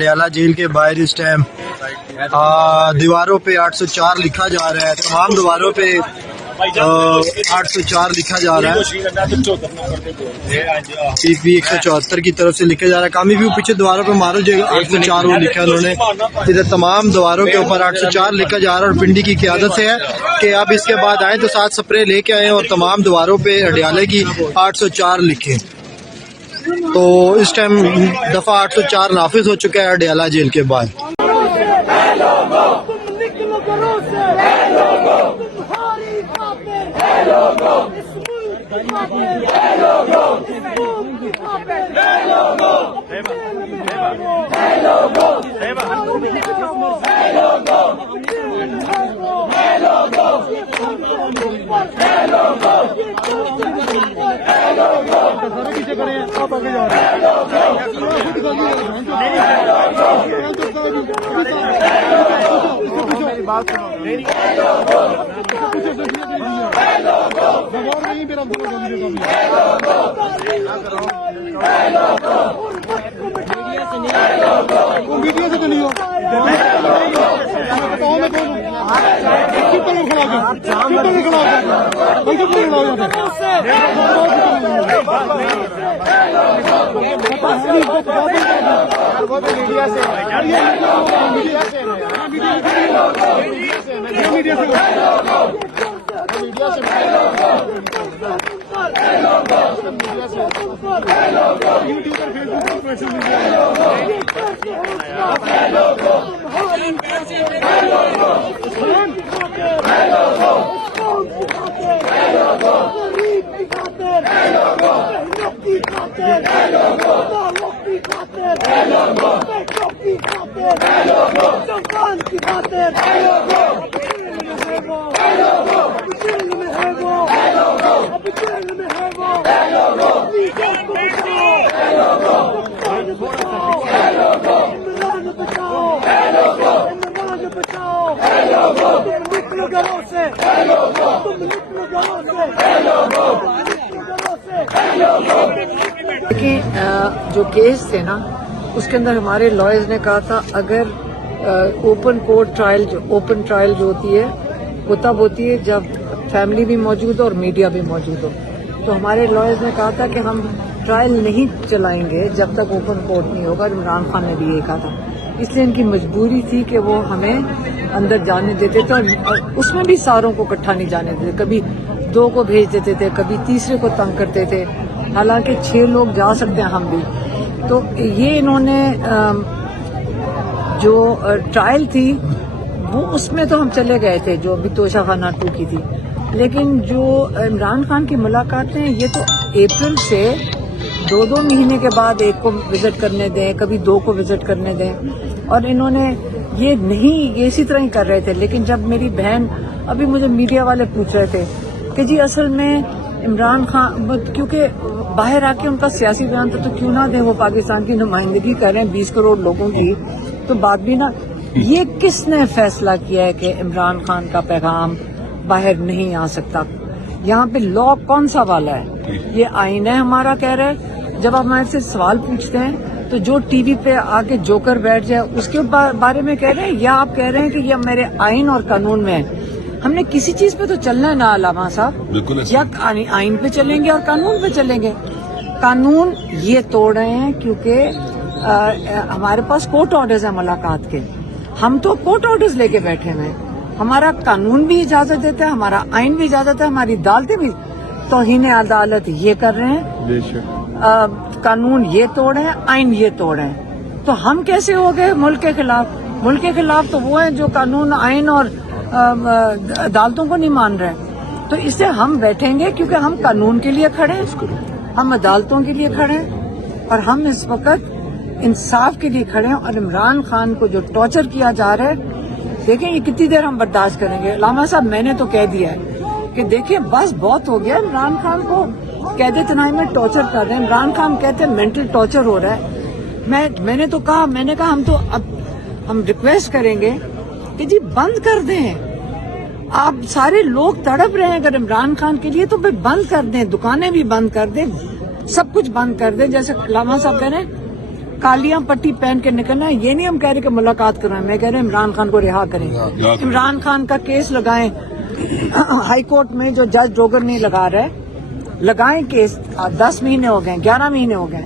Patiala jail के बाहर इस टाइम दीवारों पे 804 लिखा जा रहा है। तमाम दीवारों पे 804 लिखा जा रहा है। पीपी 174 की तरफ से लिखा जा रहा है। कामी भी पीछे दीवारों पे मारो जो 804 वो लिखा है उन्होंने। इधर तमाम दीवारों के ऊपर 804 लिखा जा रहा है और पिंडी की क़यादत से है कि आप इसके बाद आए तो 7 स्प्रे लेके आए और तमाम दीवारों पे अडियाले की 804 लिखे। तो इस टाइम दफा 804 नाफिज हो चुका है अडियाला जेल के बाद। मीडिया से तो नहीं हो देखिए, जो केस थे ना उसके अंदर हमारे लॉयर्स ने कहा था अगर open court trial open trial जो होती है वो तब होती है जब फैमिली भी मौजूद हो और मीडिया भी मौजूद हो। तो हमारे लॉयर्स ने कहा था कि हम ट्रायल नहीं चलाएंगे जब तक ओपन कोर्ट नहीं होगा। इमरान खान ने भी ये कहा था, इसलिए इनकी मजबूरी थी कि वो हमें अंदर जाने देते थे और उसमें भी सारों को इकट्ठा नहीं जाने देते। कभी 2 को भेज देते थे, कभी तीसरे को तंग करते थे। हालांकि 6 लोग जा सकते हैं हम भी। तो ये इन्होंने जो ट्रायल थी वो उसमें तो हम चले गए थे जो अभी तोशाखाना 2 की थी, लेकिन जो इमरान खान की मुलाकातें ये तो अप्रैल से 2-2 महीने के बाद एक को विजिट करने दें, कभी 2 को विजिट करने दें। और इन्होंने ये इसी तरह ही कर रहे थे। लेकिन जब मेरी बहन, अभी मुझे मीडिया वाले पूछ रहे थे कि जी असल में इमरान खान क्योंकि बाहर आके उनका सियासी बयान तो क्यों ना दे, वो पाकिस्तान की नुमाइंदगी कर रहे हैं 20 करोड़ लोगों की, तो बात भी ना। ये किसने फैसला किया है कि इमरान खान का पैगाम बाहर नहीं आ सकता? यहाँ पे लॉ कौन सा वाला है? ये आईन है हमारा, कह रहे हैं। जब आप हमारे से सवाल पूछते हैं तो जो टीवी पे आके जोकर बैठ जाए उसके बारे में कह रहे हैं, या आप कह रहे हैं कि ये मेरे आईन और कानून में है? हमने किसी चीज पे तो चलना है ना अलामा साहब, या आईन पे चलेंगे और कानून पे चलेंगे। कानून ये तोड़ रहे हैं क्योंकि हमारे पास कोर्ट ऑर्डर्स है मुलाकात के। हम तो कोर्ट ऑर्डर्स लेके बैठे हुए हैं। हमारा कानून भी इजाजत देता है, हमारा आईन भी इजाजत है, हमारी अदालतें भी तौहीन अदालत ये कर रहे हैं। कानून ये तोड़े हैं, आईन ये तोड़े हैं। तो हम कैसे हो गए मुल्क के खिलाफ? मुल्क के खिलाफ तो वो है जो कानून, आईन और अदालतों को नहीं मान रहे। तो इससे हम बैठेंगे क्योंकि हम कानून के लिए खड़े हैं, हम अदालतों के लिए खड़े हैं और हम इस वक्त इंसाफ के लिए खड़े हैं। और इमरान खान को जो टॉर्चर किया जा रहा है, देखें ये कितनी देर हम बर्दाश्त करेंगे। लामा साहब, मैंने तो कह दिया है कि देखिए बस बहुत हो गया। इमरान खान को कैद तनाई में टॉर्चर कर रहे हैं। इमरान खान कहते हैं मेंटल टॉर्चर हो रहा है। मैंने कहा हम तो अब हम रिक्वेस्ट करेंगे कि जी बंद कर दें। आप सारे लोग तड़प रहे हैं अगर इमरान खान के लिए, तो फिर बंद कर दें, दुकानें भी बंद कर दें, सब कुछ बंद कर दें। जैसे लामा साहब कह रहे हैं कालियां पट्टी पहन के निकलना है। ये नहीं हम कह रहे कि मुलाकात करवाएं, मैं कह रहे हैं इमरान खान को रिहा करें। इमरान खान का केस लगाएं हाई कोर्ट में, जो जज डोगर नहीं लगा रहा है, लगाएं केस। 10 महीने हो गए, 11 महीने हो गए,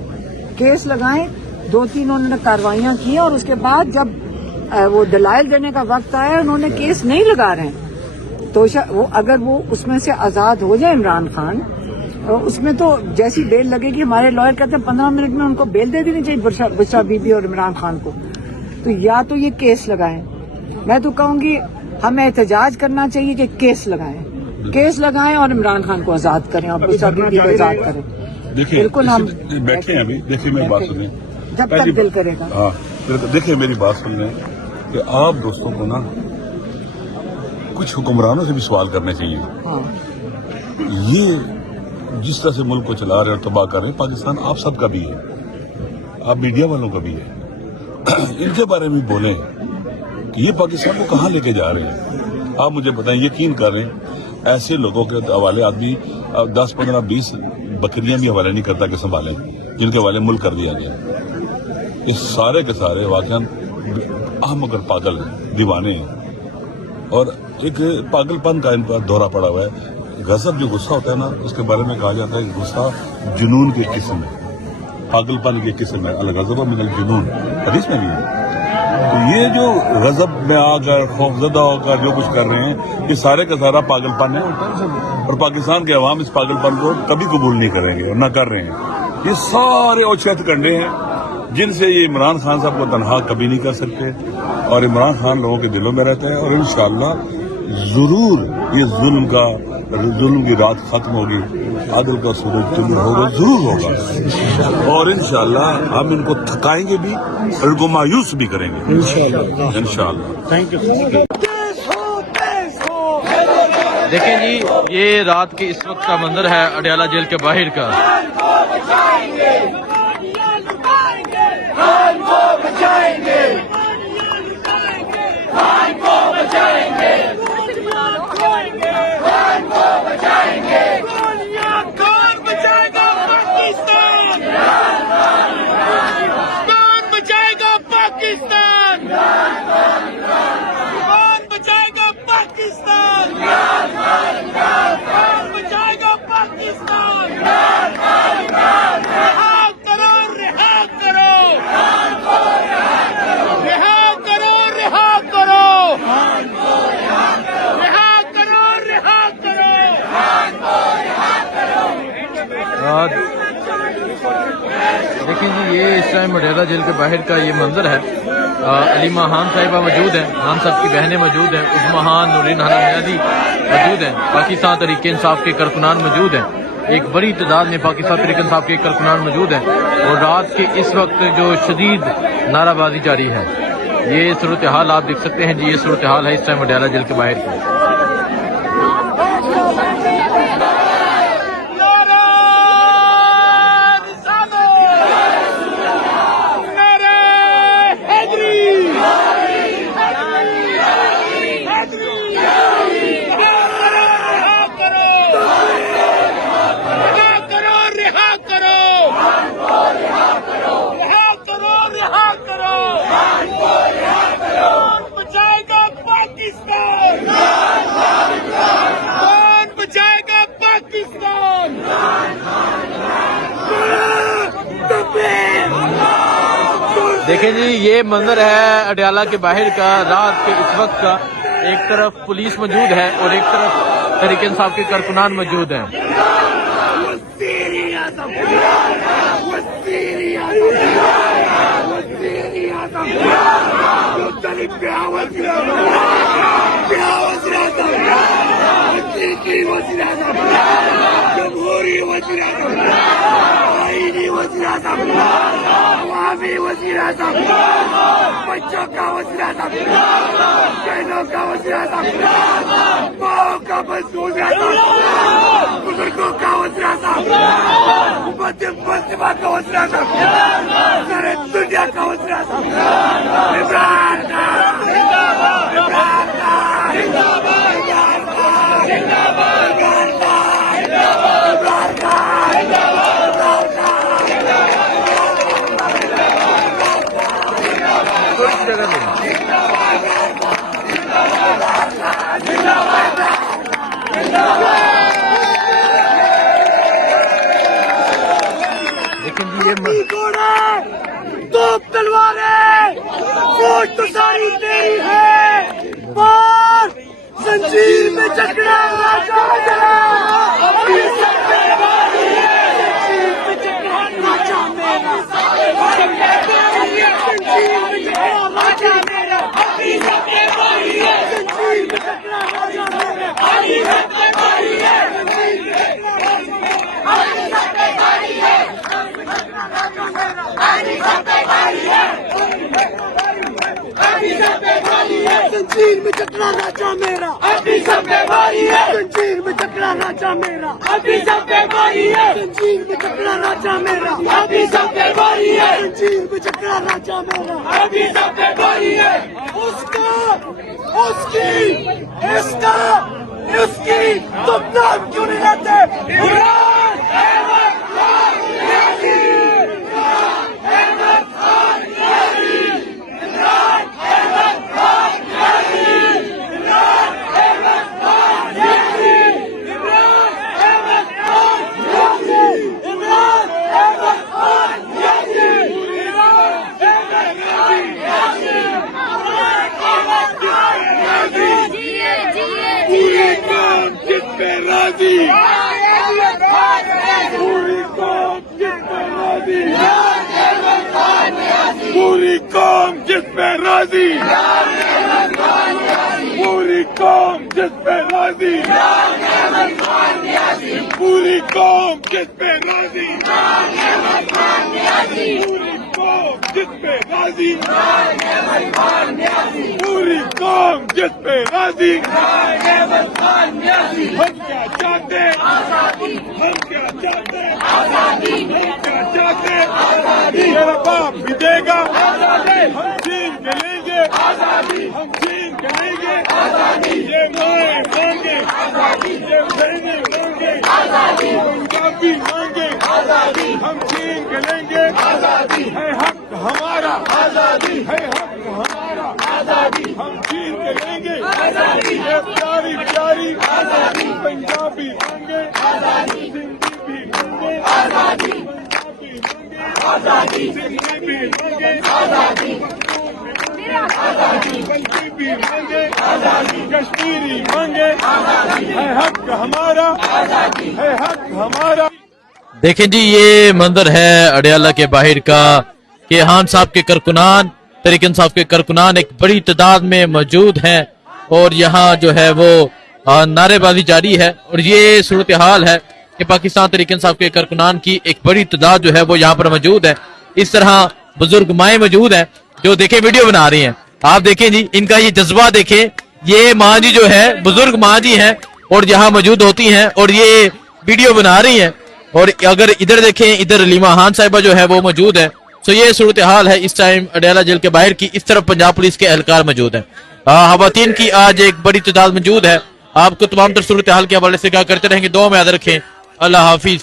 केस लगाएं। 2-3 उन्होंने कार्रवाइयां की और उसके बाद जब वो दलाइल देने का वक्त आया उन्होंने केस नहीं लगा रहे हैं। तो वो अगर वो उसमें से आजाद हो जाए इमरान खान, तो उसमें तो जैसी बेल लगेगी, हमारे लॉयर कहते हैं 15 मिनट में उनको बेल दे देनी चाहिए बुशरा बीबी और इमरान खान को। तो या तो ये केस लगाएं, मैं तो कहूंगी हमें एहतजाज करना चाहिए कि केस लगाएं और इमरान खान को आजाद करें और बुशरा बीबी को आजाद करें। देखिए बिल्कुल हम बैठे हैं अभी, देखिए मेरी बात सुनिए, जब तक दिल करेगा। हाँ देखिए मेरी बात सुन रहे हैं कि आप दोस्तों को ना कुछ हुक्मरानों से भी सवाल करने चाहिए। हाँ। ये जिस तरह से मुल्क को चला रहे और तबाह कर रहे हैं, पाकिस्तान आप सबका भी है, आप मीडिया वालों का भी है। इनके बारे में बोलें कि ये पाकिस्तान को कहाँ लेके जा रहे हैं। आप मुझे बताएं, यकीन कर रहे हैं ऐसे लोगों के हवाले आदमी 10, 15, 20 बकरियां भी हवाले नहीं करता कि संभालें, जिनके हवाले मुल्क कर दिया गया। ये सारे के सारे वाकई अहमक और पागल हैं, दीवाने हैं और एक पागलपन का इन पर दौरा पड़ा हुआ है। गजब जो गुस्सा होता है ना, उसके बारे में कहा जाता है कि गुस्सा जुनून की किस्म है, पागलपन की किस्म है। अल-गज़ब मिनल जुनून हदीस में भी है। तो ये जो गजब में आकर खौफजदा होकर जो कुछ कर रहे हैं, ये सारे का सारा पागलपन है और पाकिस्तान के अवाम इस पागलपन को कभी कबूल नहीं करेंगे और न कर रहे हैं। ये सारे औचित्य कंडे हैं जिनसे ये इमरान खान साहब को तनहा कभी नहीं कर सकते और इमरान खान लोगों के दिलों में रहता है। और इंशाअल्लाह जरूर ये जुल्म की रात खत्म होगी, आदिल का सूरज तुलू होगा, जरूर होगा। और इंशाअल्लाह हम इनको थकाएंगे भी और इनको मायूस भी करेंगे इंशाअल्लाह। Thank you. देखें जी, ये रात के इस वक्त का मंजर है अडयाला जेल के बाहर का। देखिए जी, ये इस टाइम अडयाला जेल के बाहर का ये मंजर है। अलीमा खान साहिबा मौजूद हैं, खान साहब की बहनें मौजूद हैं, उस्मा खान, नूरीन हाना मियादी मौजूद हैं, पाकिस्तान तहरीक इंसाफ के कारकुनान मौजूद हैं। एक बड़ी तादाद में पाकिस्तान तहरीक इंसाफ के कारकुनान मौजूद हैं और रात के इस वक्त जो शदीद नाराबाजी जारी है, ये सूरत हाल आप देख सकते हैं जी। ये सूरत हाल है इस टाइम अडयाला जेल के बाहर की। देखें जी, ये मंजर है अडयाला के बाहर का रात के इस वक्त का। एक तरफ पुलिस मौजूद है और एक तरफ तहरीक इंसाफ के कारकुनान मौजूद हैं। बच्चों का वज़ीर-ए-आज़म, बहनों का वज़ीर-ए-आज़म, माओ का वज़ीर-ए-आज़म, बुजुर्गों का वज़ीर-ए-आज़म, मुस्लिमा का वज़ीर-ए-आज़म, सारे दुनिया का वज़ीर-ए-आज़म, इमरान खान, इमरान खान, इमरान खान, इमरान खान, थोड़ी सी जगह दें। लेकिन जी ये दो तलवारें, फौज तो सारी तेरी है, पर जंजीर में जकड़ा राजा मेरा, अभी सब पे भारी है, जंजीर में जकड़ा राजा मेरा, जंजीर में जकड़ा राजा मेरा, अभी सब पे भारी है, जंजीर में जकड़ा राजा मेरा, अभी सब पे भारी है, जंजीर में जकड़ा राजा मेरा, अभी सब पे भारी है, अभी सब पे भारी है, अभी सब पे भारी है, जंजीर में जकड़ा राजा मेरा, अभी सब पे भारी है, जंजीर में जकड़ा राजा मेरा, अभी सब पे भारी है, जंजीर में जकड़ा राजा मेरा, अभी सब पे भारी है, जंजीर में जकड़ा राजा मेरा, अभी सब पे भारी है, उसका, उसकी, इसका, उसकी, तुम नाम क्यों नहीं लेते? इमरान अहमद खान यासी, इमरान अहमद खान यासी, इमरान अहमद खान यासी, इमरान अहमद खान यासी, इमरान अहमद खान यासी, इमरान अहमद खान यासी, इमरान अहमद खान यासी, इमरान अहमद खान यासी, पूरी कौम जिस पे राजी, पूरी कौम जिस पे राजी, पूरी कौम जिस पे राजी, पूरी कौम जिस पे राजी, पूरी कौम जिस पे राजी, पूरी कौम जिस पे राजी, पूरी कौम जिस पे राजी, हम क्या चाहते, हम क्या चाहते, हम क्या चाहते, मेरा बाप भी देगा, हम छीन के लेंगे, हम छीन के लेंगे, ये माए मांगे, ये बहने मांगे, पंजाबी मांगे, हम छीन के लेंगे, है हक हमारा, है हक हमारा, हम छीन के लेंगे, ये प्यारी प्यारी पंजाबी मांगे, सिंधी भी मांगे, पंजाबी मांगे, सिंधी भी मांगे, बंसी भी मांगे, कश्मीरी मांगे, है हक हमारा, है हक हमारा। देखें जी ये मंजर है अडियाला के बाहर का कि खान साहब के कारकुनान, तरीक इंसाफ के कारकुनान एक बड़ी तादाद में मौजूद हैं और यहाँ जो है वो नारेबाजी जारी है। और ये सूरत हाल है कि पाकिस्तान तरीक इंसाफ के कारकुनान की एक बड़ी तादाद जो है वो यहाँ पर मौजूद है। इस तरह बुजुर्ग माएँ मौजूद हैं जो देखें वीडियो बना रही हैं। आप देखें जी इनका ये जज्बा देखें, ये माँ जी जो है बुजुर्ग माँ जी हैं और यहाँ मौजूद होती हैं और ये वीडियो बना रही हैं। और अगर इधर देखें, इधर अलीमा खान साहिबा जो है वो मौजूद है। तो ये सूरत हाल है इस टाइम अडियाला जेल के बाहर की। इस तरफ पंजाब पुलिस के एहलकार मौजूद है, खवातीन की आज एक बड़ी तादाद मौजूद है। आपको तमाम तर सूरत हाल के हवाले से क्या करते रहेंगे, दुआ में याद रखें। अल्लाह हाफिज।